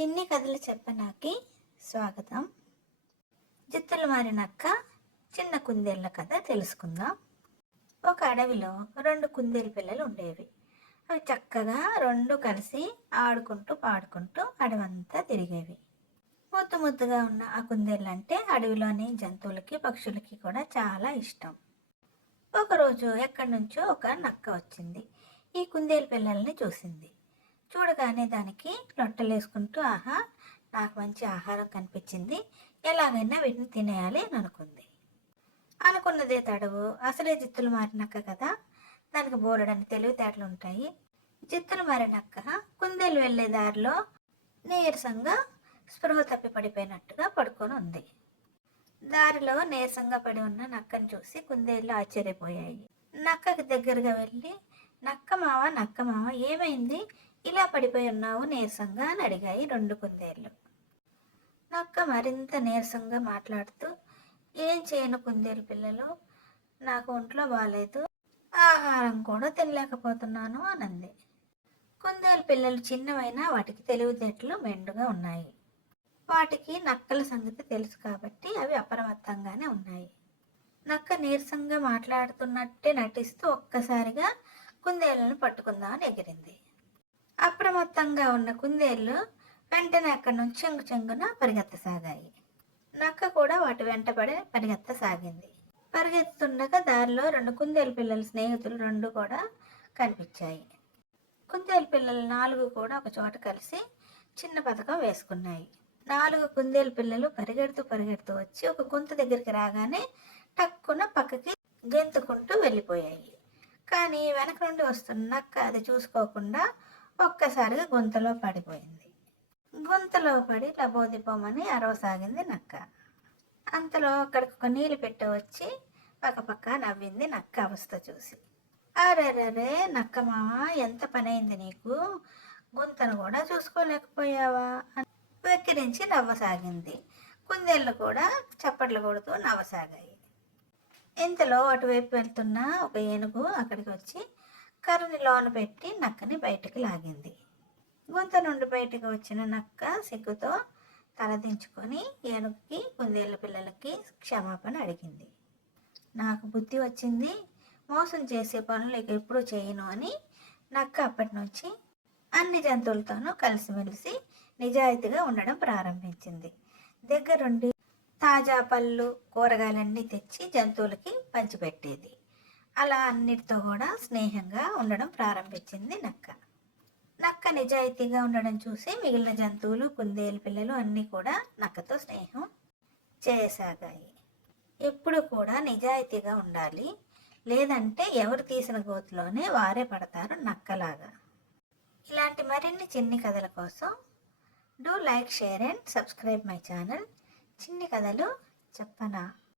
చిన్ని కథలు చెప్పనాకి స్వాగతం. జిత్తులు మారినక్క చిన్న కుందేళ్ళ కథ తెలుసుకుందాం. ఒక అడవిలో రెండు కుందేలు పిల్లలు ఉండేవి. అవి చక్కగా రెండు కలిసి ఆడుకుంటూ పాడుకుంటూ అడవంతా తిరిగేవి. ముద్దు ముద్దుగా ఉన్న ఆ కుందేళ్ళు అంటే అడవిలోని జంతువులకి పక్షులకి కూడా చాలా ఇష్టం. ఒకరోజు ఎక్కడి నుంచో ఒక నక్క వచ్చింది. ఈ కుందేలు పిల్లల్ని చూసింది. చూడగానే దానికి లొట్టలేసుకుంటూ ఆహా నాకు మంచి ఆహారం కనిపించింది. ఎలాగైనా వీటిని తినేయాలి అని అనుకుంది. అనుకున్నదే తడవు. అసలే జిత్తులు మారినక్క కదా. దానికి బోలెడని తెలివితేటలు ఉంటాయి. జిత్తులు మారినక్క కుందేలు వెళ్ళే దారిలో నీరసంగా స్పృహ తప్పి పడిపోయినట్టుగా పడుకొని ఉంది. దారిలో నీరసంగా పడి ఉన్న నక్కను చూసి కుందేళ్ళు ఆశ్చర్యపోయాయి. నక్కకి దగ్గరగా వెళ్ళి నక్క మావ నక్క మావ ఏమైంది? ఇలా పడిపోయి ఉన్నావు నీరసంగా అని అడిగాయి రెండు కుందేళ్ళు. నక్క మరింత నీరసంగా మాట్లాడుతూ ఏం చేయను కుందేలు పిల్లలు? నాకు ఒంట్లో బాగాలేదు ఆహారం కూడా తినలేకపోతున్నాను అనంది. కుందేలు పిల్లలు చిన్నవైనా వాటికి తెలివితేటలు మెండుగా ఉన్నాయి. వాటికి నక్కల సంగతి తెలుసు కాబట్టి అవి అప్రమత్తంగానే ఉన్నాయి. నక్క నీరసంగా మాట్లాడుతున్నట్టే నటిస్తూ ఒక్కసారిగా కుందేళ్ళను పట్టుకుందామని ఎగిరింది. అప్రమత్తంగా ఉన్న కుందేళ్ళు వెంటనే అక్కడి నుంచి చెంగు చెంగున పరిగెత్తసాగాయి. నక్క కూడా వాటి వెంటబడి పరిగెత్తసాగింది. పరిగెత్తుతుండగా దారిలో రెండు కుందేలు పిల్లల స్నేహితులు రెండు కూడా కనిపించాయి. కుందేలు పిల్లలు నాలుగు కూడా ఒక చోట కలిసి చిన్న పథకం వేసుకున్నాయి. నాలుగు కుందేలు పిల్లలు పరిగెడుతూ పరిగెడుతూ వచ్చి ఒక గుంత దగ్గరికి రాగానే టక్కున పక్కకి గెంతుకుంటూ వెళ్ళిపోయాయి. కానీ వెనక నుండి వస్తున్న నక్క అది చూసుకోకుండా ఒక్కసారిగా గుంతలో పడిపోయింది. గుంతలో పడి లబోదిపోమని అరవసాగింది నక్క. అంతలో అక్కడికి ఒక నీళ్ళు పెట్ట వచ్చి పక్కపక్క నవ్వింది నక్క అవస్థ చూసి. అరెరరే నక్క మామ ఎంత పని అయింది నీకు? గుంతను కూడా చూసుకోలేకపోయావా? అని వెక్కిరించి నవ్వసాగింది. కుందేళ్ళు కూడా చప్పట్లు కొడుతూ నవ్వసాగాయి. ఇంతలో అటువైపు వెళ్తున్న ఒక ఏనుగు అక్కడికి వచ్చి కర్రని లోన పెట్టి నక్కని బయటకు లాగింది. గుంత నుండి బయటకు వచ్చిన నక్క సిగ్గుతో తలదించుకొని ఏనుగుకి కుందేళ్ళ పిల్లలకి క్షమాపణ అడిగింది. నాకు బుద్ధి వచ్చింది మోసం చేసే పనులు ఇక ఎప్పుడు చేయను అని నక్క అప్పటి నుంచి అన్ని జంతువులతోనూ కలిసిమెలిసి నిజాయితీగా ఉండడం ప్రారంభించింది. దగ్గరుండి తాజా పళ్ళు కూరగాయలన్నీ తెచ్చి జంతువులకి పంచిపెట్టేది. అలా అన్నిటితో కూడా స్నేహంగా ఉండడం ప్రారంభించింది నక్క. నక్క నిజాయితీగా ఉండడం చూసి మిగిలిన జంతువులు కుందేలు పిల్లలు అన్నీ కూడా నక్కతో స్నేహం చేయసాగాయి ఎప్పుడు కూడా నిజాయితీగా ఉండాలి. లేదంటే ఎవరు తీసిన గోతులోనే వారే పడతారు నక్కలాగా. ఇలాంటి మరిన్ని చిన్ని కథల కోసం do like share and subscribe my channel. చిన్ని కథలు చెప్పనా?